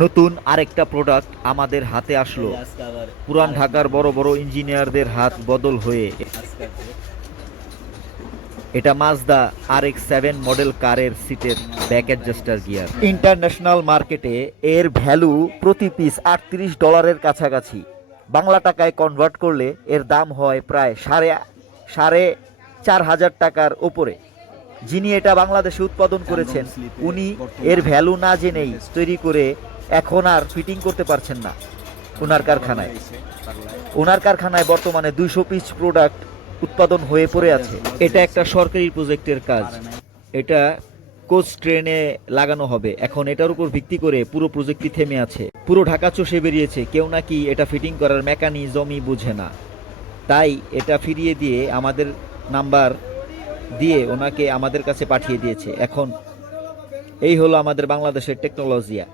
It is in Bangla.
নতুন আরেকটা প্রোডাক্ট আমাদের হাতে আসলো। পুরান ঢাকার বড় বড় ইঞ্জিনিয়ারদের হাত বদল হয়ে এটা মাজদা RX-7 মডেল কারের সিটের ব্যাক অ্যাডজাস্টার গিয়ার। ইন্টারন্যাশনাল মার্কেটে এর ভ্যালু প্রতি পিস $38 কাছাকাছি। বাংলা টাকায় কনভার্ট করলে এর দাম হয় প্রায় সাড়ে 4,000 টাকার ওপরে। যিনি এটা বাংলাদেশে উৎপাদন করেছেন উনি এর ভ্যালু না জেনেই তৈরি করে এখন আর ফিটিং করতে পারছেন না ওনার কারখানায় বর্তমানে 200 পিস প্রোডাক্ট উৎপাদন হয়ে পড়ে আছে। এটা একটা সরকারি প্রজেক্টের কাজ। এটা কোচ ট্রেনে লাগানো হবে। এখন এটার উপর ভিত্তি করে পুরো প্রজেক্টটি থেমে আছে। পুরো ঢাকা চষে বেরিয়েছে, কেউ নাকি এটা ফিটিং করার মেকানিজমই বুঝে না। তাই এটা ফিরিয়ে দিয়ে আমাদের নাম্বার দিয়ে ওনাকে আমাদের কাছে পাঠিয়ে দিয়েছে। এখন এই হলো আমাদের বাংলাদেশের টেকনোলজিয়া।